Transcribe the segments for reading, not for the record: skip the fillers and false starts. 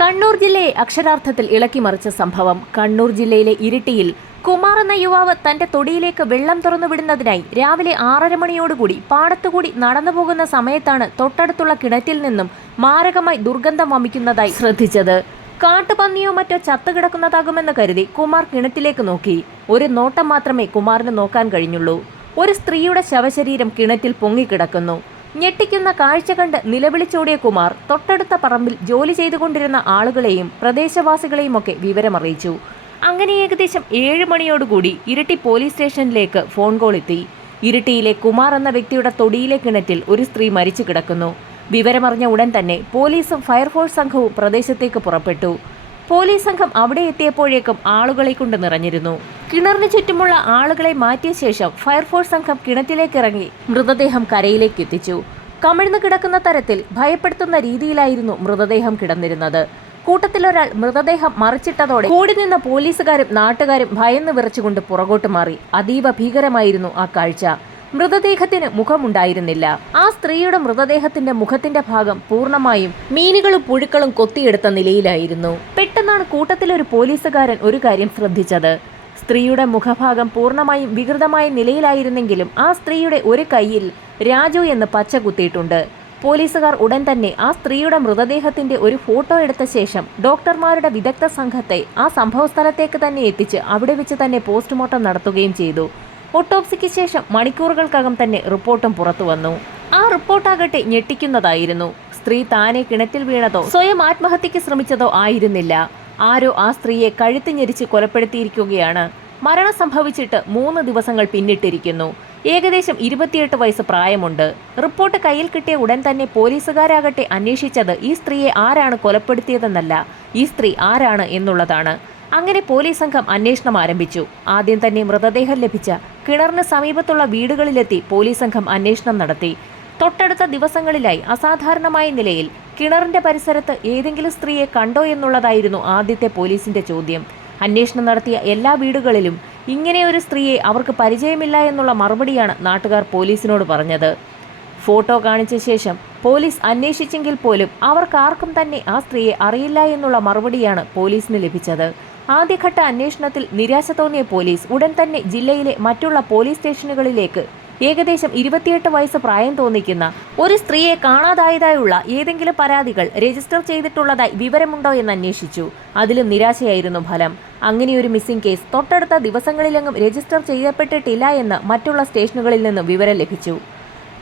കണ്ണൂർ ജില്ലയെ അക്ഷരാർത്ഥത്തിൽ ഇളക്കിമറിച്ച സംഭവം. കണ്ണൂർ ജില്ലയിലെ ഇരിട്ടിയിൽ കുമാർ എന്ന യുവാവ് തന്റെ തൊടിയിലേക്ക് വെള്ളം തുറന്നുവിടുന്നതിനായി രാവിലെ 6:30 മണിയോടുകൂടി പാടത്തുകൂടി നടന്നുപോകുന്ന സമയത്താണ് തൊട്ടടുത്തുള്ള കിണറ്റിൽ നിന്നും മാരകമായി ദുർഗന്ധം വമിക്കുന്നതായി ശ്രദ്ധിച്ചത്. കാട്ടുപന്നിയോ മറ്റോ ചത്തുകിടക്കുന്നതാകുമെന്ന് കരുതി കുമാർ കിണറ്റിലേക്ക് നോക്കി. ഒരു നോട്ടം മാത്രമേ കുമാറിന് നോക്കാൻ കഴിഞ്ഞുള്ളൂ. ഒരു സ്ത്രീയുടെ ശവശരീരം കിണറ്റിൽ പൊങ്ങിക്കിടക്കുന്നു. ഞെട്ടിക്കുന്ന കാഴ്ച കണ്ട് നിലവിളിച്ചോടിയ കുമാർ തൊട്ടടുത്ത പറമ്പിൽ ജോലി ചെയ്തുകൊണ്ടിരുന്ന ആളുകളെയും പ്രദേശവാസികളെയും ഒക്കെ വിവരമറിയിച്ചു. അങ്ങനെ ഏകദേശം 7 മണിയോടുകൂടി ഇരിട്ടി പോലീസ് സ്റ്റേഷനിലേക്ക് ഫോൺ കോൾ എത്തി. ഇരിട്ടിയിലെ കുമാർ എന്ന വ്യക്തിയുടെ തൊടിയിലെ കിണറ്റിൽ ഒരു സ്ത്രീ മരിച്ചു കിടക്കുന്നു. വിവരമറിഞ്ഞ ഉടൻ തന്നെ പോലീസും ഫയർഫോഴ്സ് സംഘവും പ്രദേശത്തേക്ക് പുറപ്പെട്ടു. പോലീസ് സംഘം അവിടെ എത്തിയപ്പോഴേക്കും ആളുകളെ കൊണ്ട് നിറഞ്ഞിരുന്നു. കിണറിന് ചുറ്റുമുള്ള ആളുകളെ മാറ്റിയ ശേഷം ഫയർഫോഴ്സ് സംഘം കിണറ്റിലേക്ക് ഇറങ്ങി മൃതദേഹം കരയിലേക്ക് എത്തിച്ചു. കമിഴ്ന്നു കിടക്കുന്ന തരത്തിൽ ഭയപ്പെടുത്തുന്ന രീതിയിലായിരുന്നു മൃതദേഹം കിടന്നിരുന്നത്. കൂട്ടത്തിലൊരാൾ മൃതദേഹം മറിച്ചിട്ടതോടെ കൂടി നിന്ന പോലീസുകാരും നാട്ടുകാരും ഭയന്ന് വിറച്ചുകൊണ്ട് പുറകോട്ട് മാറി. അതീവ ഭീകരമായിരുന്നു ആ കാഴ്ച. മൃതദേഹത്തിന് മുഖമുണ്ടായിരുന്നില്ല. ആ സ്ത്രീയുടെ മൃതദേഹത്തിന്റെ മുഖത്തിന്റെ ഭാഗം പൂർണ്ണമായും മീനുകളും പുഴുക്കളും കൊത്തിയെടുത്ത നിലയിലായിരുന്നു. പെട്ടെന്നാണ് കൂട്ടത്തിലൊരു പോലീസുകാരൻ ഒരു കാര്യം ശ്രദ്ധിച്ചത്. സ്ത്രീയുടെ മുഖഭാഗം പൂർണ്ണമായും വികൃതമായ നിലയിലായിരുന്നെങ്കിലും ആ സ്ത്രീയുടെ ഒരു കൈയിൽ രാജു എന്ന് പച്ച കുത്തിയിട്ടുണ്ട്. പോലീസുകാർ ഉടൻ തന്നെ ആ സ്ത്രീയുടെ മൃതദേഹത്തിന്റെ ഒരു ഫോട്ടോ എടുത്ത ശേഷം ഡോക്ടർമാരുടെ വിദഗ്ധ സംഘത്തെ ആ സംഭവസ്ഥലത്തേക്ക് തന്നെ എത്തിച്ച് അവിടെ വെച്ച് തന്നെ പോസ്റ്റ്മോർട്ടം നടത്തുകയും ചെയ്തു. ഓട്ടോപ്സിക്ക് ശേഷം മണിക്കൂറുകൾക്കകം തന്നെ റിപ്പോർട്ടും പുറത്തു വന്നു. ആ റിപ്പോർട്ടാകട്ടെ ഞെട്ടിക്കുന്നതായിരുന്നു. സ്ത്രീ താനെ കിണറ്റിൽ വീണതോ സ്വയം ആത്മഹത്യക്ക് ശ്രമിച്ചതോ ആയിരുന്നില്ല. ആരോ ആ സ്ത്രീയെ കഴുത്ത് ഞെരിച്ച് കൊലപ്പെടുത്തിയിരിക്കുകയാണ്. മരണം സംഭവിച്ചിട്ട് 3 ദിവസങ്ങൾ പിന്നിട്ടിരിക്കുന്നു. ഏകദേശം 28 വയസ്സ് പ്രായമുണ്ട്. റിപ്പോർട്ട് കയ്യിൽ കിട്ടിയ ഉടൻ തന്നെ പോലീസുകാരാകട്ടെ അന്വേഷിച്ചത് ഈ സ്ത്രീയെ ആരാണ് കൊലപ്പെടുത്തിയതെന്നല്ല, ഈ സ്ത്രീ ആരാണ് എന്നുള്ളതാണ്. അങ്ങനെ പോലീസ് സംഘം അന്വേഷണം ആരംഭിച്ചു. ആദ്യം തന്നെ മൃതദേഹം ലഭിച്ച കിണറിന് സമീപത്തുള്ള വീടുകളിലെത്തി പോലീസ് സംഘം അന്വേഷണം നടത്തി. തൊട്ടടുത്ത ദിവസങ്ങളിലായി അസാധാരണമായ നിലയിൽ കിണറിന്റെ പരിസരത്ത് ഏതെങ്കിലും സ്ത്രീയെ കണ്ടോ എന്നുള്ളതായിരുന്നു ആദ്യത്തെ പോലീസിന്റെ ചോദ്യം. അന്വേഷണം നടത്തിയ എല്ലാ വീടുകളിലും ഇങ്ങനെ ഒരു സ്ത്രീയെ അവർക്ക് പരിചയമില്ല എന്നുള്ള മറുപടിയാണ് നാട്ടുകാർ പോലീസിനോട് പറഞ്ഞത്. ഫോട്ടോ കാണിച്ച ശേഷം പോലീസ് അന്വേഷിച്ചെങ്കിൽ പോലും അവർക്കാർക്കും തന്നെ ആ സ്ത്രീയെ അറിയില്ല എന്നുള്ള മറുപടിയാണ് പോലീസിന് ലഭിച്ചത്. ആദ്യഘട്ട അന്വേഷണത്തിൽ നിരാശ തോന്നിയ പോലീസ് ഉടൻ തന്നെ ജില്ലയിലെ മറ്റുള്ള പോലീസ് സ്റ്റേഷനുകളിലേക്ക് ഏകദേശം 28 വയസ്സ് പ്രായം തോന്നിക്കുന്ന ഒരു സ്ത്രീയെ കാണാതായതായുള്ള ഏതെങ്കിലും പരാതികൾ രജിസ്റ്റർ ചെയ്തിട്ടുള്ളതായി വിവരമുണ്ടോ എന്ന് അന്വേഷിച്ചു. അതിലും നിരാശയായിരുന്നു ഫലം. അങ്ങനെയൊരു മിസ്സിംഗ് കേസ് തൊട്ടടുത്ത ദിവസങ്ങളിലെങ്ങും രജിസ്റ്റർ ചെയ്യപ്പെട്ടിട്ടില്ല എന്ന് മറ്റുള്ള സ്റ്റേഷനുകളിൽ നിന്ന് വിവരം ലഭിച്ചു.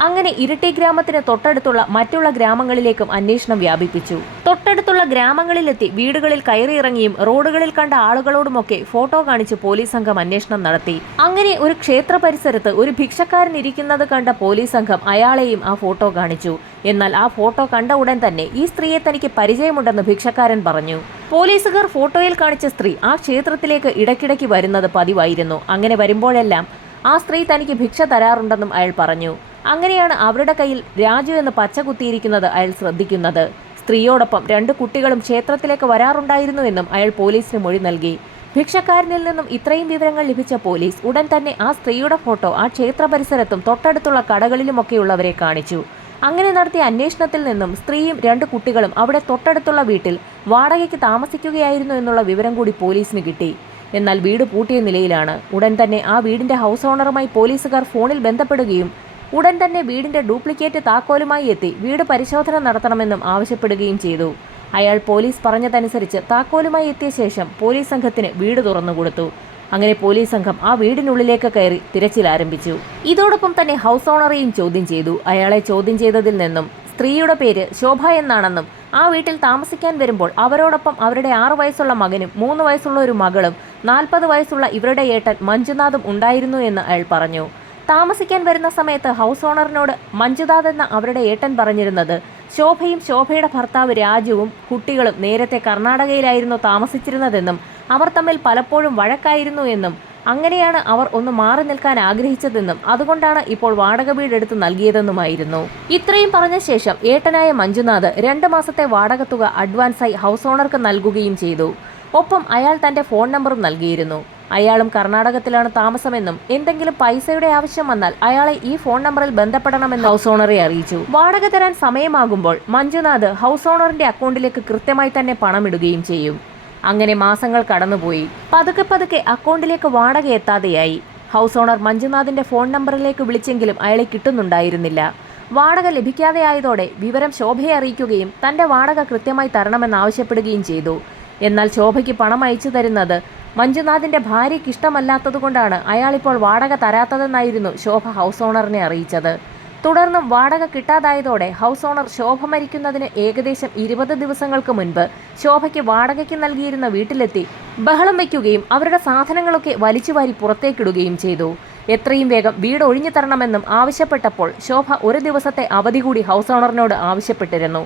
അങ്ങനെ ഇരിട്ടി ഗ്രാമത്തിന് തൊട്ടടുത്തുള്ള മറ്റുള്ള ഗ്രാമങ്ങളിലേക്കും അന്വേഷണം വ്യാപിപ്പിച്ചു. തൊട്ടടുത്തുള്ള ഗ്രാമങ്ങളിലെത്തി വീടുകളിൽ കയറിയിറങ്ങിയും റോഡുകളിൽ കണ്ട ആളുകളോടുമൊക്കെ ഫോട്ടോ കാണിച്ച് പോലീസ് സംഘം അന്വേഷണം നടത്തി. അങ്ങനെ ഒരു ക്ഷേത്ര പരിസരത്ത് ഒരു ഭിക്ഷക്കാരൻ ഇരിക്കുന്നത് കണ്ട പോലീസ് സംഘം അയാളെയും ആ ഫോട്ടോ കാണിച്ചു. എന്നാൽ ആ ഫോട്ടോ കണ്ട ഉടൻ തന്നെ ഈ സ്ത്രീയെ തനിക്ക് പരിചയമുണ്ടെന്ന് ഭിക്ഷക്കാരൻ പറഞ്ഞു. പോലീസുകാർ ഫോട്ടോയിൽ കാണിച്ച സ്ത്രീ ആ ക്ഷേത്രത്തിലേക്ക് ഇടയ്ക്കിടയ്ക്ക് വരുന്നത് പതിവായിരുന്നു. അങ്ങനെ വരുമ്പോഴെല്ലാം ആ സ്ത്രീ തനിക്ക് ഭിക്ഷ തരാറുണ്ടെന്നും അയാൾ പറഞ്ഞു. അങ്ങനെയാണ് അവരുടെ കയ്യിൽ രാജു എന്ന് പച്ച കുത്തിയിരിക്കുന്നത് അയാൾ ശ്രദ്ധിക്കുന്നത്. സ്ത്രീയോടൊപ്പം 2 കുട്ടികളും ക്ഷേത്രത്തിലേക്ക് വരാറുണ്ടായിരുന്നുവെന്നും അയാൾ പോലീസിന് മൊഴി നൽകി. ഭിക്ഷക്കാരനിൽ നിന്നും ഇത്രയും വിവരങ്ങൾ ലഭിച്ച പോലീസ് ഉടൻ തന്നെ ആ സ്ത്രീയുടെ ഫോട്ടോ ആ ക്ഷേത്ര പരിസരത്തും തൊട്ടടുത്തുള്ള കടകളിലുമൊക്കെയുള്ളവരെ കാണിച്ചു. അങ്ങനെ നടത്തിയ അന്വേഷണത്തിൽ നിന്നും സ്ത്രീയും 2 കുട്ടികളും അവിടെ തൊട്ടടുത്തുള്ള വീട്ടിൽ വാടകയ്ക്ക് താമസിക്കുകയായിരുന്നു എന്നുള്ള വിവരം കൂടി പോലീസിന് കിട്ടി. എന്നാൽ വീട് പൂട്ടിയ നിലയിലാണ്. ഉടൻ തന്നെ ആ വീടിന്റെ ഹൗസ് ഓണറുമായി പോലീസുകാർ ഫോണിൽ ബന്ധപ്പെടുകയും ഉടൻ തന്നെ വീടിന്റെ ഡ്യൂപ്ലിക്കേറ്റ് താക്കോലുമായി എത്തി വീട് പരിശോധന നടത്തണമെന്നും ആവശ്യപ്പെടുകയും ചെയ്തു. അയാൾ പോലീസ് പറഞ്ഞതനുസരിച്ച് താക്കോലുമായി എത്തിയ ശേഷം പോലീസ് സംഘത്തിന് വീട് തുറന്നുകൊടുത്തു. അങ്ങനെ പോലീസ് സംഘം ആ വീടിനുള്ളിലേക്ക് കയറി തിരച്ചിൽ ആരംഭിച്ചു. ഇതോടൊപ്പം തന്നെ ഹൗസ് ഓണറെയും ചോദ്യം ചെയ്തു. അയാളെ ചോദ്യം ചെയ്തതിൽ നിന്നും സ്ത്രീയുടെ പേര് ശോഭ എന്നാണെന്നും ആ വീട്ടിൽ താമസിക്കാൻ വരുമ്പോൾ അവരോടൊപ്പം അവരുടെ 6 വയസ്സുള്ള മകനും 3 വയസ്സുള്ള ഒരു മകളും 40 വയസ്സുള്ള ഇവരുടെ ഏട്ടൻ മഞ്ജുനാഥും ഉണ്ടായിരുന്നു എന്ന് അയാൾ പറഞ്ഞു. താമസിക്കാൻ വരുന്ന സമയത്ത് ഹൗസ് ഓണറിനോട് മഞ്ജുനാഥ് എന്ന അവരുടെ ഏട്ടൻ പറഞ്ഞിരുന്നത് ശോഭയും ശോഭയുടെ ഭർത്താവ് രാജുവും കുട്ടികളും നേരത്തെ കർണാടകയിലായിരുന്നു താമസിച്ചിരുന്നതെന്നും അവർ തമ്മിൽ പലപ്പോഴും വഴക്കായിരുന്നു എന്നും അങ്ങനെയാണ് അവർ ഒന്ന് മാറി നിൽക്കാൻ ആഗ്രഹിച്ചതെന്നും അതുകൊണ്ടാണ് ഇപ്പോൾ വാടക വീടെടുത്ത് നൽകിയതെന്നുമായിരുന്നു. ഇത്രയും പറഞ്ഞ ശേഷം ഏട്ടനായ മഞ്ജുനാഥ് 2 മാസത്തെ വാടക തുക അഡ്വാൻസായി ഹൗസ് ഓണർക്ക് നൽകുകയും ചെയ്തു. ഒപ്പം അയാൾ തന്റെ ഫോൺ നമ്പറും നൽകിയിരുന്നു. അയാളും കർണാടകത്തിലാണ് താമസമെന്നും എന്തെങ്കിലും പൈസയുടെ ആവശ്യം വന്നാൽ അയാളെ ഈ ഫോൺ നമ്പറിൽ ബന്ധപ്പെടണമെന്ന് ഹൗസ് ഓണറെ അറിയിച്ചു. വാടക തരാൻ സമയമാകുമ്പോൾ മഞ്ജുനാഥ് ഹൗസ് ഓണറിന്റെ അക്കൗണ്ടിലേക്ക് കൃത്യമായി തന്നെ പണം ഇടുകയും ചെയ്യും. അങ്ങനെ മാസങ്ങൾ കടന്നുപോയി. പതുക്കെ പതുക്കെ അക്കൗണ്ടിലേക്ക് വാടക എത്താതെയായി. ഹൗസ് ഓണർ മഞ്ജുനാഥിന്റെ ഫോൺ നമ്പറിലേക്ക് വിളിച്ചെങ്കിലും അയാളെ കിട്ടുന്നുണ്ടായിരുന്നില്ല. വാടക ലഭിക്കാതെയായതോടെ വിവരം ശോഭയെ അറിയിക്കുകയും തന്റെ വാടക കൃത്യമായി തരണമെന്നാവശ്യപ്പെടുകയും ചെയ്തു. എന്നാൽ ശോഭയ്ക്ക് പണം അയച്ചു തരുന്നത് മഞ്ജുനാഥിന്റെ ഭാര്യയ്ക്ക് ഇഷ്ടമല്ലാത്തതുകൊണ്ടാണ് അയാളിപ്പോൾ വാടക തരാത്തതെന്നായിരുന്നു ശോഭ ഹൗസ് ഓണറിനെ അറിയിച്ചത്. തുടർന്നും വാടക കിട്ടാതായതോടെ ഹൗസ് ഓണർ ശോഭ മരിക്കുന്നതിന് ഏകദേശം 20 ദിവസങ്ങൾക്ക് മുൻപ് ശോഭയ്ക്ക് വാടകയ്ക്ക് നൽകിയിരുന്ന വീട്ടിലെത്തി ബഹളം വയ്ക്കുകയും അവരുടെ സാധനങ്ങളൊക്കെ വലിച്ചുവാരി പുറത്തേക്കിടുകയും ചെയ്തു. എത്രയും വേഗം വീട് ഒഴിഞ്ഞു തരണമെന്നും ആവശ്യപ്പെട്ടപ്പോൾ ശോഭ ഒരു ദിവസത്തെ അവധി കൂടി ഹൗസ് ഓണറിനോട് ആവശ്യപ്പെട്ടിരുന്നു.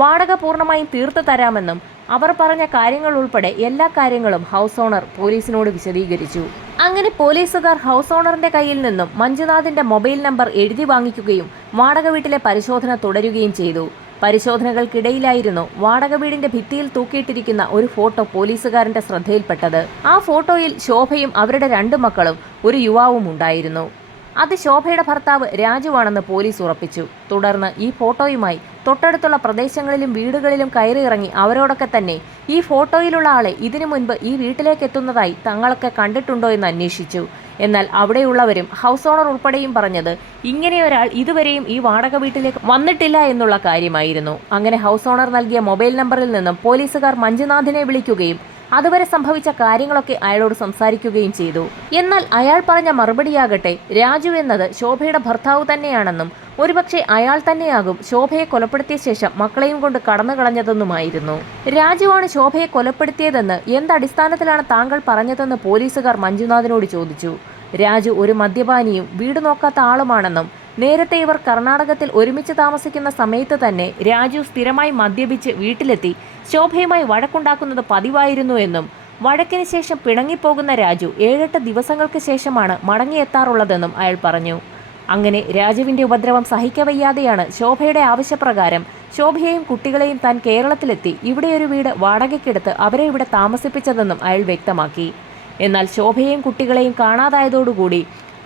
വാടക പൂർണ്ണമായും തീർത്തു തരാമെന്നും അവർ പറഞ്ഞ കാര്യങ്ങൾ ഉൾപ്പെടെ എല്ലാ കാര്യങ്ങളും ഹൗസ് ഓണർ പോലീസിനോട് വിശദീകരിച്ചു. അങ്ങനെ പോലീസുകാർ ഹൗസ് ഓണറിന്റെ കയ്യിൽ നിന്നും മഞ്ജുനാഥിന്റെ മൊബൈൽ നമ്പർ എഴുതി വാങ്ങിക്കുകയും വാടക വീട്ടിലെ പരിശോധന തുടരുകയും ചെയ്തു. പരിശോധനകൾക്കിടയിലായിരുന്നു വാടക വീടിന്റെ ഭിത്തിയിൽ തൂക്കിയിട്ടിരിക്കുന്ന ഒരു ഫോട്ടോ പോലീസുകാരന്റെ ശ്രദ്ധയിൽപ്പെട്ടത്. ആ ഫോട്ടോയിൽ ശോഭയും അവരുടെ 2 മക്കളും ഒരു യുവാവും ഉണ്ടായിരുന്നു. അത് ശോഭയുടെ ഭർത്താവ് രാജുവാണെന്ന് പോലീസ് ഉറപ്പിച്ചു. തുടർന്ന് ഈ ഫോട്ടോയുമായി തൊട്ടടുത്തുള്ള പ്രദേശങ്ങളിലും വീടുകളിലും കയറിയിറങ്ങി അവരോടൊക്കെ തന്നെ ഈ ഫോട്ടോയിലുള്ള ആളെ ഇതിനു മുൻപ് ഈ വീട്ടിലേക്ക് എത്തുന്നതായി തങ്ങളൊക്കെ കണ്ടിട്ടുണ്ടോ എന്ന് അന്വേഷിച്ചു. എന്നാൽ അവിടെയുള്ളവരും ഹൗസ് ഓണർ ഉൾപ്പെടെയും പറഞ്ഞത് ഇങ്ങനെയൊരാൾ ഇതുവരെയും ഈ വാടക വീട്ടിലേക്ക് വന്നിട്ടില്ല എന്നുള്ള കാര്യമായിരുന്നു. അങ്ങനെ ഹൗസ് ഓണർ നൽകിയ മൊബൈൽ നമ്പറിൽ നിന്നും പോലീസുകാർ മഞ്ജുനാഥിനെ വിളിക്കുകയും അതുവരെ സംഭവിച്ച കാര്യങ്ങളൊക്കെ അയാളോട് സംസാരിക്കുകയും ചെയ്തു. എന്നാൽ അയാൾ പറഞ്ഞ മറുപടിയാകട്ടെ രാജു എന്നത് ശോഭയുടെ ഭർത്താവ് തന്നെയാണെന്നും ഒരുപക്ഷെ അയാൾ തന്നെയാകും ശോഭയെ കൊലപ്പെടുത്തിയ ശേഷം മക്കളെയും കൊണ്ട് കടന്നു കളഞ്ഞതെന്നുമായിരുന്നു. രാജുവാണ് ശോഭയെ കൊലപ്പെടുത്തിയതെന്ന് എന്തടിസ്ഥാനത്തിലാണ് താങ്കൾ പറഞ്ഞതെന്ന് പോലീസുകാർ മഞ്ജുനാഥിനോട് ചോദിച്ചു. രാജു ഒരു മദ്യപാനിയും വീട് നോക്കാത്ത ആളുമാണെന്നും നേരത്തെ ഇവർ കർണാടകത്തിൽ ഒരുമിച്ച് താമസിക്കുന്ന സമയത്ത് തന്നെ രാജു സ്ഥിരമായി മദ്യപിച്ച് വീട്ടിലെത്തി ശോഭയുമായി വഴക്കുണ്ടാക്കുന്നത് പതിവായിരുന്നു എന്നും വഴക്കിന് ശേഷം പിണങ്ങിപ്പോകുന്ന രാജു 7-8 ദിവസങ്ങൾക്ക് ശേഷമാണ് മടങ്ങിയെത്താറുള്ളതെന്നും അയാൾ പറഞ്ഞു. അങ്ങനെ രാജുവിന്റെ ഉപദ്രവം സഹിക്കവയ്യാതെയാണ് ശോഭയുടെ ആവശ്യപ്രകാരം ശോഭയെയും കുട്ടികളെയും താൻ കേരളത്തിലെത്തി ഇവിടെയൊരു വീട് വാടകയ്ക്കെടുത്ത് അവരെ ഇവിടെ താമസിപ്പിച്ചതെന്നും അയാൾ വ്യക്തമാക്കി. എന്നാൽ ശോഭയെയും കുട്ടികളെയും കാണാതായതോടുകൂടി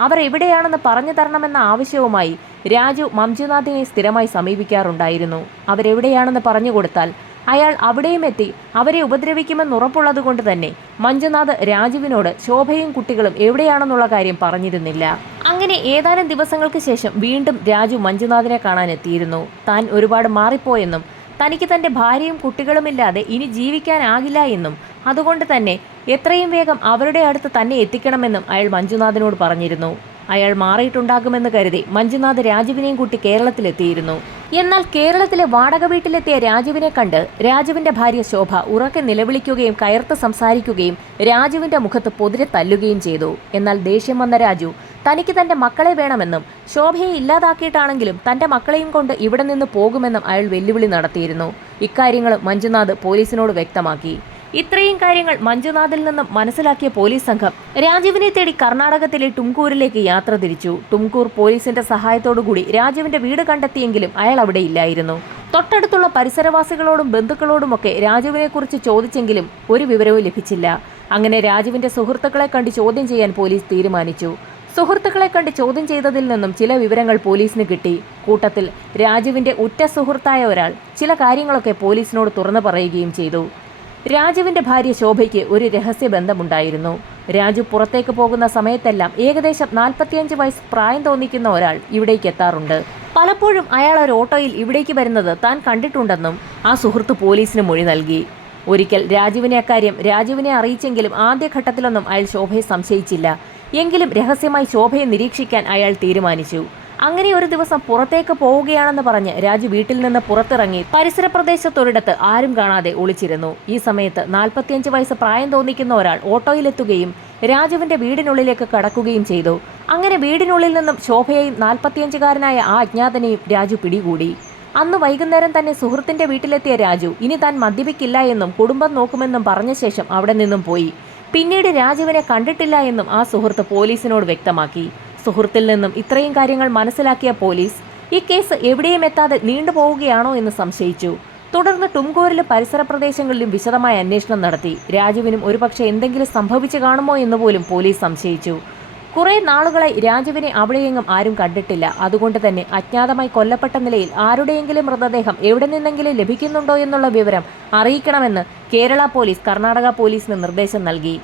അവർ എവിടെയാണെന്ന് പറഞ്ഞു തരണമെന്ന ആവശ്യവുമായി രാജു മഞ്ജുനാഥിനെ സ്ഥിരമായി സമീപിക്കാറുണ്ടായിരുന്നു. അവരെവിടെയാണെന്ന് പറഞ്ഞു കൊടുത്താൽ അയാൾ അവിടെയും എത്തി അവരെ ഉപദ്രവിക്കുമെന്നുറപ്പുള്ളതുകൊണ്ട് തന്നെ മഞ്ജുനാഥ് രാജുവിനോട് ശോഭയും കുട്ടികളും എവിടെയാണെന്നുള്ള കാര്യം പറഞ്ഞിരുന്നില്ല. അങ്ങനെ ഏതാനും ദിവസങ്ങൾക്ക് ശേഷം വീണ്ടും രാജു മഞ്ജുനാഥിനെ കാണാനെത്തിയിരുന്നു. താൻ ഒരുപാട് മാറിപ്പോയെന്നും തനിക്ക് തൻ്റെ ഭാര്യയും കുട്ടികളുമില്ലാതെ ഇനി ജീവിക്കാനാകില്ല എന്നും അതുകൊണ്ട് തന്നെ എത്രയും വേഗം അവരുടെ അടുത്ത് തന്നെ എത്തിക്കണമെന്നും അയാൾ മഞ്ജുനാഥിനോട് പറഞ്ഞിരുന്നു. അയാൾ മാറിയിട്ടുണ്ടാകുമെന്ന് കരുതി മഞ്ജുനാഥ് രാജുവിനെയും കൂട്ടി കേരളത്തിലെത്തിയിരുന്നു. എന്നാൽ കേരളത്തിലെ വാടക വീട്ടിലെത്തിയ രാജുവിനെ കണ്ട് രാജുവിന്റെ ഭാര്യ ശോഭ ഉറക്കെ നിലവിളിക്കുകയും കയർത്ത് സംസാരിക്കുകയും രാജുവിന്റെ മുഖത്ത് പൊതിരെ തല്ലുകയും ചെയ്തു. എന്നാൽ ദേഷ്യം വന്ന രാജു തനിക്ക് തന്റെ മക്കളെ വേണമെന്നും ശോഭയെ ഇല്ലാതാക്കിയിട്ടാണെങ്കിലും തന്റെ മക്കളെയും കൊണ്ട് ഇവിടെ നിന്ന് പോകുമെന്നും അയാൾ വെല്ലുവിളി നടത്തിയിരുന്നു. ഇക്കാര്യങ്ങൾ മഞ്ജുനാഥ് പോലീസിനോട് വ്യക്തമാക്കി. ഇത്രയും കാര്യങ്ങൾ മഞ്ജുനാഥിൽ നിന്നും മനസ്സിലാക്കിയ പോലീസ് സംഘം രാജുവിനെ തേടി കർണാടകത്തിലെ ടുംകൂറിലേക്ക് യാത്ര തിരിച്ചു. ടുംകൂർ പോലീസിന്റെ സഹായത്തോടുകൂടി രാജുവിന്റെ വീട് കണ്ടെത്തിയെങ്കിലും അയാൾ അവിടെ ഇല്ലായിരുന്നു. തൊട്ടടുത്തുള്ള പരിസരവാസികളോടും ബന്ധുക്കളോടുമൊക്കെ രാജുവിനെക്കുറിച്ച് ചോദിച്ചെങ്കിലും ഒരു വിവരവും ലഭിച്ചില്ല. അങ്ങനെ രാജുവിന്റെ സുഹൃത്തുക്കളെ കണ്ട് ചോദ്യം ചെയ്യാൻ പോലീസ് തീരുമാനിച്ചു. സുഹൃത്തുക്കളെ കണ്ട് ചോദ്യം ചെയ്തതിൽ നിന്നും ചില വിവരങ്ങൾ പോലീസിന് കിട്ടി. കൂട്ടത്തിൽ രാജുവിന്റെ ഉറ്റ സുഹൃത്തായ ഒരാൾ ചില കാര്യങ്ങളൊക്കെ പോലീസിനോട് തുറന്നു പറയുകയും ചെയ്തു. രാജുവിന്റെ ഭാര്യ ശോഭയ്ക്ക് ഒരു രഹസ്യ ബന്ധമുണ്ടായിരുന്നു. രാജു പുറത്തേക്ക് പോകുന്ന സമയത്തെല്ലാം ഏകദേശം 45 വയസ്സ് പ്രായം തോന്നിക്കുന്ന ഒരാൾ ഇവിടേക്ക് എത്താറുണ്ട്. പലപ്പോഴും അയാൾ ഒരു ഓട്ടോയിൽ ഇവിടേക്ക് വരുന്നത് താൻ കണ്ടിട്ടുണ്ടെന്നും ആ സുഹൃത്ത് പോലീസിന് മൊഴി നൽകി. ഒരിക്കൽ രാജുവിനെ അറിയിച്ചെങ്കിലും ആദ്യഘട്ടത്തിലൊന്നും അയാൾ ശോഭയെ സംശയിച്ചില്ല. എങ്കിലും രഹസ്യമായി ശോഭയെ നിരീക്ഷിക്കാൻ അയാൾ തീരുമാനിച്ചു. അങ്ങനെ ഒരു ദിവസം പുറത്തേക്ക് പോവുകയാണെന്ന് പറഞ്ഞ് രാജു വീട്ടിൽ നിന്ന് പുറത്തിറങ്ങി പരിസര പ്രദേശത്തൊരിടത്ത് ആരും കാണാതെ ഒളിച്ചിരുന്നു. ഈ സമയത്ത് 45 വയസ്സ് പ്രായം തോന്നിക്കുന്ന ഒരാൾ ഓട്ടോയിലെത്തുകയും രാജുവിന്റെ വീടിനുള്ളിലേക്ക് കടക്കുകയും ചെയ്തു. അങ്ങനെ വീടിനുള്ളിൽ നിന്നും ശോഭയെയും 45-കാരനായ ആ അജ്ഞാതനെയും രാജു പിടികൂടി. അന്ന് വൈകുന്നേരം തന്നെ സുഹൃത്തിന്റെ വീട്ടിലെത്തിയ രാജു ഇനി താൻ മദ്യപിക്കില്ല എന്നും കുടുംബം നോക്കുമെന്നും പറഞ്ഞ ശേഷം അവിടെ നിന്നും പോയി. പിന്നീട് രാജുവിനെ കണ്ടിട്ടില്ല എന്നും ആ സുഹൃത്ത് പോലീസിനോട് വ്യക്തമാക്കി. സുഹൃത്തിൽ നിന്നും ഇത്രയും കാര്യങ്ങൾ മനസ്സിലാക്കിയ പോലീസ് ഈ കേസ് എവിടെയും എത്താതെ നീണ്ടുപോവുകയാണോ എന്ന് സംശയിച്ചു. തുടർന്ന് ടുംകൂരിലും പരിസര പ്രദേശങ്ങളിലും വിശദമായ അന്വേഷണം നടത്തി. രാജുവിനും ഒരുപക്ഷെ എന്തെങ്കിലും സംഭവിച്ചു കാണുമോ എന്ന് പോലും പോലീസ് സംശയിച്ചു. കുറെ നാളുകളായി രാജുവിനെ അവിടെയെങ്ങും ആരും കണ്ടിട്ടില്ല. അതുകൊണ്ട് തന്നെ അജ്ഞാതമായി കൊല്ലപ്പെട്ട നിലയിൽ ആരുടെയെങ്കിലും മൃതദേഹം എവിടെ നിന്നെങ്കിലും ലഭിക്കുന്നുണ്ടോ എന്നുള്ള വിവരം അറിയിക്കണമെന്ന് കേരള പോലീസ് കർണാടക പോലീസിന് നിർദ്ദേശം നൽകി.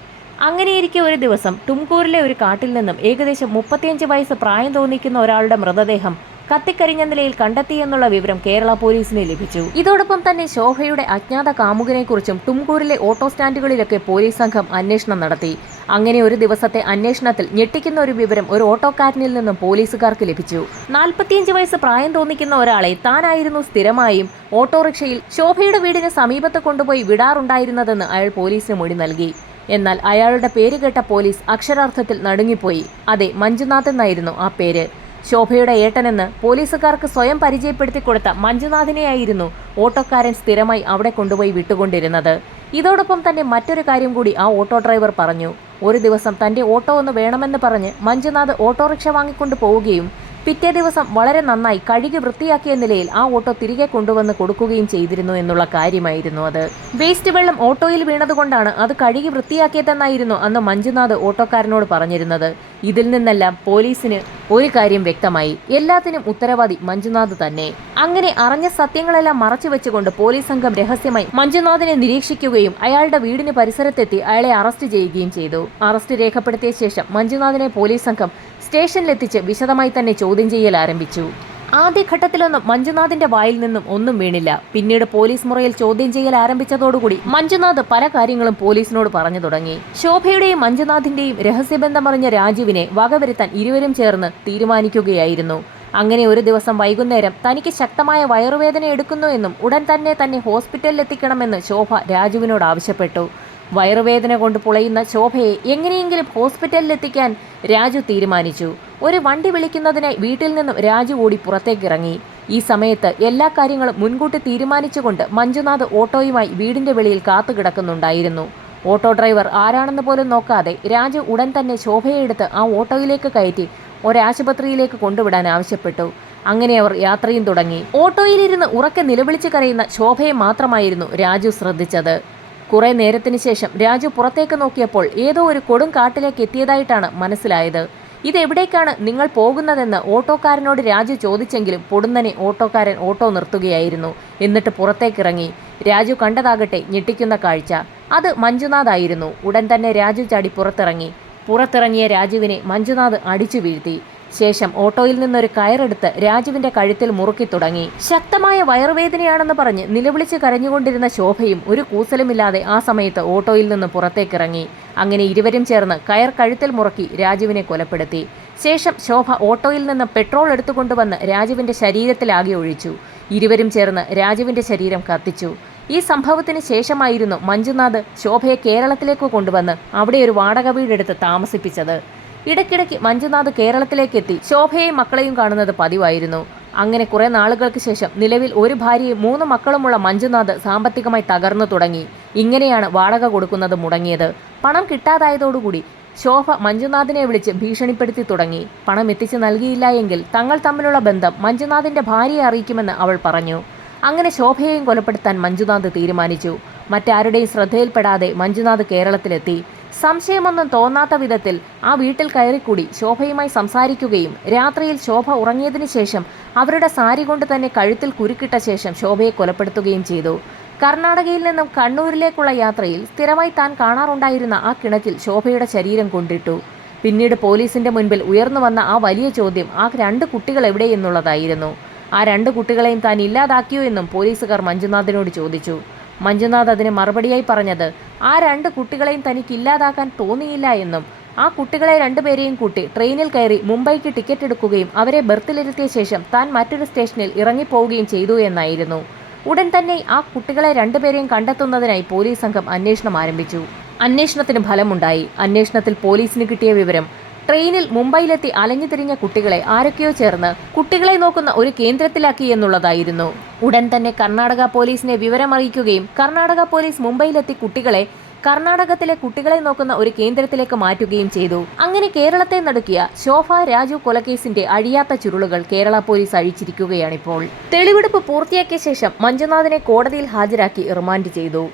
അങ്ങനെയിരിക്കെ ഒരു ദിവസം ടുംകൂരിലെ ഒരു കാട്ടിൽ നിന്നും ഏകദേശം 35 വയസ്സ് പ്രായം തോന്നിക്കുന്ന ഒരാളുടെ മൃതദേഹം കത്തിക്കരിഞ്ഞ നിലയിൽ കണ്ടെത്തിയെന്നുള്ള വിവരം കേരള പോലീസിന് ലഭിച്ചു. ഇതോടൊപ്പം തന്നെ ശോഭയുടെ അജ്ഞാത കാമുകനെക്കുറിച്ചും ടുംകൂരിലെ ഓട്ടോ സ്റ്റാൻഡുകളിലൊക്കെ പോലീസ് സംഘം അന്വേഷണം നടത്തി. അങ്ങനെ ഒരു ദിവസത്തെ അന്വേഷണത്തിൽ ഞെട്ടിക്കുന്ന ഒരു വിവരം ഒരു ഓട്ടോക്കാരനിൽ നിന്നും പോലീസുകാർക്ക് ലഭിച്ചു. 45 വയസ്സ് പ്രായം തോന്നിക്കുന്ന ഒരാളെ താനായിരുന്നു സ്ഥിരമായും ഓട്ടോറിക്ഷയിൽ ശോഭയുടെ വീടിന് സമീപത്ത് കൊണ്ടുപോയി വിടാറുണ്ടായിരുന്നതെന്ന് അയാൾ പോലീസിന് മൊഴി നൽകി. എന്നാൽ അയാളുടെ പേര് കേട്ട പോലീസ് അക്ഷരാർത്ഥത്തിൽ നടുങ്ങിപ്പോയി. അതെ, മഞ്ജുനാഥ് എന്നായിരുന്നു ആ പേര്. ശോഭയുടെ ഏട്ടനെന്ന് പോലീസുകാർക്ക് സ്വയം പരിചയപ്പെടുത്തി കൊടുത്ത മഞ്ജുനാഥിനെയായിരുന്നു ഓട്ടോക്കാരൻ സ്ഥിരമായി അവിടെ കൊണ്ടുപോയി വിട്ടുകൊണ്ടിരുന്നത്. ഇതോടൊപ്പം തന്നെ മറ്റൊരു കാര്യം കൂടി ആ ഓട്ടോ ഡ്രൈവർ പറഞ്ഞു. ഒരു ദിവസം തന്റെ ഓട്ടോ ഒന്ന് വേണമെന്ന് പറഞ്ഞ് മഞ്ജുനാഥ് ഓട്ടോറിക്ഷ വാങ്ങിക്കൊണ്ട് പോവുകയും പിറ്റേ ദിവസം വളരെ നന്നായി കഴുകി വൃത്തിയാക്കിയ നിലയിൽ ആ ഓട്ടോ തിരികെ കൊണ്ടുവന്ന് കൊടുക്കുകയും ചെയ്തിരുന്നു എന്നുള്ള കാര്യമായിരുന്നു അത്. വേസ്റ്റ് വെള്ളം ഓട്ടോയിൽ വീണതുകൊണ്ടാണ് അത് കഴുകി വൃത്തിയാക്കിയതെന്നായിരുന്നു അന്ന് മഞ്ജുനാഥ് ഓട്ടോക്കാരനോട് പറഞ്ഞിരുന്നത്. ഇതിൽ നിന്നെല്ലാം പോലീസിന് ഒരു കാര്യം വ്യക്തമായി, എല്ലാത്തിനും ഉത്തരവാദി മഞ്ജുനാഥ് തന്നെ. അങ്ങനെ അറിഞ്ഞ സത്യങ്ങളെല്ലാം മറച്ചു വെച്ചുകൊണ്ട് പോലീസ് സംഘം രഹസ്യമായി മഞ്ജുനാഥിനെ നിരീക്ഷിക്കുകയും അയാളുടെ വീടിന് പരിസരത്തെത്തി അയാളെ അറസ്റ്റ് ചെയ്യുകയും ചെയ്തു. അറസ്റ്റ് രേഖപ്പെടുത്തിയ ശേഷം മഞ്ജുനാഥിനെ പോലീസ് സംഘം സ്റ്റേഷനിലെത്തിച്ച് വിശദമായി തന്നെ ചോദ്യം ചെയ്യൽ ആരംഭിച്ചു. ആദ്യഘട്ടത്തിലൊന്നും മഞ്ജുനാഥിന്റെ വായിൽ നിന്നും ഒന്നും വീണില്ല. പിന്നീട് പോലീസ് മുറിയിൽ ചോദ്യം ചെയ്യൽ ആരംഭിച്ചതോടുകൂടി മഞ്ജുനാഥ് പല കാര്യങ്ങളും പോലീസിനോട് പറഞ്ഞു തുടങ്ങി. ശോഭയുടെയും മഞ്ജുനാഥിന്റെയും രഹസ്യബന്ധമറിഞ്ഞ രാജുവിനെ വകവരുത്താൻ ഇരുവരും ചേർന്ന് തീരുമാനിക്കുകയായിരുന്നു. അങ്ങനെ ഒരു ദിവസം വൈകുന്നേരം തനിക്ക് ശക്തമായ വയറുവേദന എടുക്കുന്നു എന്നും ഉടൻ തന്നെ ഹോസ്പിറ്റലിൽ എത്തിക്കണമെന്ന് ശോഭ രാജുവിനോട് ആവശ്യപ്പെട്ടു. വയറുവേദന കൊണ്ട് പുളയുന്ന ശോഭയെ എങ്ങനെയെങ്കിലും ഹോസ്പിറ്റലിൽ എത്തിക്കാൻ രാജു തീരുമാനിച്ചു. ഒരു വണ്ടി വിളിക്കുന്നതിനായി വീട്ടിൽ നിന്നും രാജു ഓടി പുറത്തേക്കിറങ്ങി. ഈ സമയത്ത് എല്ലാ കാര്യങ്ങളും മുൻകൂട്ടി തീരുമാനിച്ചുകൊണ്ട് മഞ്ജുനാഥ് ഓട്ടോയുമായി വീടിന്റെ വെളിയിൽ കാത്തുകിടക്കുന്നുണ്ടായിരുന്നു. ഓട്ടോ ഡ്രൈവർ ആരാണെന്ന് പോലും നോക്കാതെ രാജു ഉടൻ തന്നെ ശോഭയെ എടുത്ത് ആ ഓട്ടോയിലേക്ക് കയറ്റി ഒരാശുപത്രിയിലേക്ക് കൊണ്ടുവിടാൻ ആവശ്യപ്പെട്ടു. അങ്ങനെ അവർ യാത്രയും തുടങ്ങി. ഓട്ടോയിലിരുന്ന് ഉറക്കെ നിലവിളിച്ച് കരയുന്ന ശോഭയെ മാത്രമായിരുന്നു രാജു ശ്രദ്ധിച്ചത്. കുറെ നേരത്തിന് ശേഷം രാജു പുറത്തേക്ക് നോക്കിയപ്പോൾ ഏതോ ഒരു കൊടും കാട്ടിലേക്ക് എത്തിയതായിട്ടാണ് മനസ്സിലായത്. ഇതെവിടേക്കാണ് നിങ്ങൾ പോകുന്നതെന്ന് ഓട്ടോക്കാരനോട് രാജു ചോദിച്ചെങ്കിലും പൊടുന്നനെ ഓട്ടോക്കാരൻ ഓട്ടോ നിർത്തുകയായിരുന്നു. എന്നിട്ട് പുറത്തേക്കിറങ്ങി. രാജു കണ്ടതാകട്ടെ ഞെട്ടിക്കുന്ന കാഴ്ച. അത് മഞ്ജുനാഥായിരുന്നു. ഉടൻ തന്നെ രാജു ചാടി പുറത്തിറങ്ങിയ രാജുവിനെ മഞ്ജുനാഥ് അടിച്ചു വീഴ്ത്തി. ശേഷം ഓട്ടോയിൽ നിന്നൊരു കയറെടുത്ത് രാജുവിന്റെ കഴുത്തിൽ മുറുക്കി തുടങ്ങി. ശക്തമായ വയറുവേദനയാണെന്ന് പറഞ്ഞ് നിലവിളിച്ച് കരഞ്ഞുകൊണ്ടിരുന്ന ശോഭയും ഒരു കൂസലുമില്ലാതെ ആ സമയത്ത് ഓട്ടോയിൽ നിന്ന് പുറത്തേക്കിറങ്ങി. അങ്ങനെ ഇരുവരും ചേർന്ന് കയർ കഴുത്തിൽ മുറുക്കി രാജുവിനെ കൊലപ്പെടുത്തി. ശേഷം ശോഭ ഓട്ടോയിൽ നിന്ന് പെട്രോൾ എടുത്തുകൊണ്ടുവന്ന് രാജുവിന്റെ ശരീരത്തിലാകെ ഒഴിച്ചു. ഇരുവരും ചേർന്ന് രാജുവിന്റെ ശരീരം കത്തിച്ചു. ഈ സംഭവത്തിന് ശേഷമായിരുന്നു മഞ്ജുനാഥ് ശോഭയെ കേരളത്തിലേക്ക് കൊണ്ടുവന്ന് അവിടെ ഒരു വാടക വീടെടുത്ത് താമസിപ്പിച്ചത്. ഇടയ്ക്കിടയ്ക്ക് മഞ്ജുനാഥ് കേരളത്തിലേക്കെത്തി ശോഭയെയും മക്കളെയും കാണുന്നത് പതിവായിരുന്നു. അങ്ങനെ കുറെ നാളുകൾക്ക് ശേഷം നിലവിൽ ഒരു ഭാര്യയും 3 മക്കളുമുള്ള മഞ്ജുനാഥ് സാമ്പത്തികമായി തകർന്നു തുടങ്ങി. ഇങ്ങനെയാണ് വാടക കൊടുക്കുന്നത് മുടങ്ങിയത്. പണം കിട്ടാതായതോടുകൂടി ശോഭ മഞ്ജുനാഥിനെ വിളിച്ച് ഭീഷണിപ്പെടുത്തി തുടങ്ങി. പണം എത്തിച്ചു നൽകിയില്ല എങ്കിൽ തങ്ങൾ തമ്മിലുള്ള ബന്ധം മഞ്ജുനാഥിന്റെ ഭാര്യയെ അറിയിക്കുമെന്ന് അവൾ പറഞ്ഞു. അങ്ങനെ ശോഭയെയും കൊലപ്പെടുത്താൻ മഞ്ജുനാഥ് തീരുമാനിച്ചു. മറ്റാരുടെയും ശ്രദ്ധയിൽപ്പെടാതെ മഞ്ജുനാഥ് കേരളത്തിലെത്തി. സംശയമൊന്നും തോന്നാത്ത വിധത്തിൽ ആ വീട്ടിൽ കയറിക്കൂടി ശോഭയുമായി സംസാരിക്കുകയും രാത്രിയിൽ ശോഭ ഉറങ്ങിയതിനു ശേഷം അവരുടെ സാരി കൊണ്ട് തന്നെ കഴുത്തിൽ കുരുക്കിട്ട ശേഷം ശോഭയെ കൊലപ്പെടുത്തുകയും ചെയ്തു. കർണാടകയിൽ നിന്നും കണ്ണൂരിലേക്കുള്ള യാത്രയിൽ സ്ഥിരമായി താൻ കാണാറുണ്ടായിരുന്ന ആ കിണറ്റിൽ ശോഭയുടെ ശരീരം കൊണ്ടിട്ടു. പിന്നീട് പോലീസിന്റെ മുൻപിൽ ഉയർന്നു വന്ന ആ വലിയ ചോദ്യം ആ 2 കുട്ടികൾ എവിടെയെന്നുള്ളതായിരുന്നു. ആ 2 കുട്ടികളെയും താൻ ഇല്ലാതാക്കിയോ എന്നും പോലീസുകാർ മഞ്ജുനാഥിനോട് ചോദിച്ചു. മഞ്ജുനാഥ് അതിന് മറുപടിയായി പറഞ്ഞത് ആ 2 കുട്ടികളെയും തനിക്ക് ഇല്ലാതാക്കാൻ തോന്നിയില്ല എന്നും ആ കുട്ടികളെ 2 പേരെയും കൂട്ടി ട്രെയിനിൽ കയറി മുംബൈക്ക് ടിക്കറ്റ് എടുക്കുകയും അവരെ ബർത്തിലിരുത്തിയ ശേഷം താൻ മറ്റൊരു സ്റ്റേഷനിൽ ഇറങ്ങിപ്പോവുകയും ചെയ്തു എന്നായിരുന്നു. ഉടൻ തന്നെ ആ കുട്ടികളെ 2 പേരെയും കണ്ടെത്തുന്നതിനായി പോലീസ് സംഘം അന്വേഷണം ആരംഭിച്ചു. അന്വേഷണത്തിന് ഫലമുണ്ടായി. അന്വേഷണത്തിൽ പോലീസിന് കിട്ടിയ വിവരം ട്രെയിനിൽ മുംബൈയിലെത്തി അലഞ്ഞു തിരിഞ്ഞ കുട്ടികളെ ആരൊക്കെയോ ചേർന്ന് കുട്ടികളെ നോക്കുന്ന ഒരു കേന്ദ്രത്തിലാക്കി എന്നുള്ളതായിരുന്നു. ഉടൻ തന്നെ കർണാടക പോലീസിനെ വിവരമറിയിക്കുകയും കർണാടക പോലീസ് മുംബൈയിലെത്തി കുട്ടികളെ കർണാടകത്തിലെ കുട്ടികളെ നോക്കുന്ന ഒരു കേന്ദ്രത്തിലേക്ക് മാറ്റുകയും ചെയ്തു. അങ്ങനെ കേരളത്തെ നടുക്കിയ ശോഭ രാജു കൊലക്കേസിന്റെ അഴിയാത്ത ചുരുളുകൾ കേരള പോലീസ് അഴിച്ചിരിക്കുകയാണിപ്പോൾ. തെളിവെടുപ്പ് പൂർത്തിയാക്കിയ ശേഷം മഞ്ജുനാഥിനെ കോടതിയിൽ ഹാജരാക്കി റിമാൻഡ് ചെയ്തു.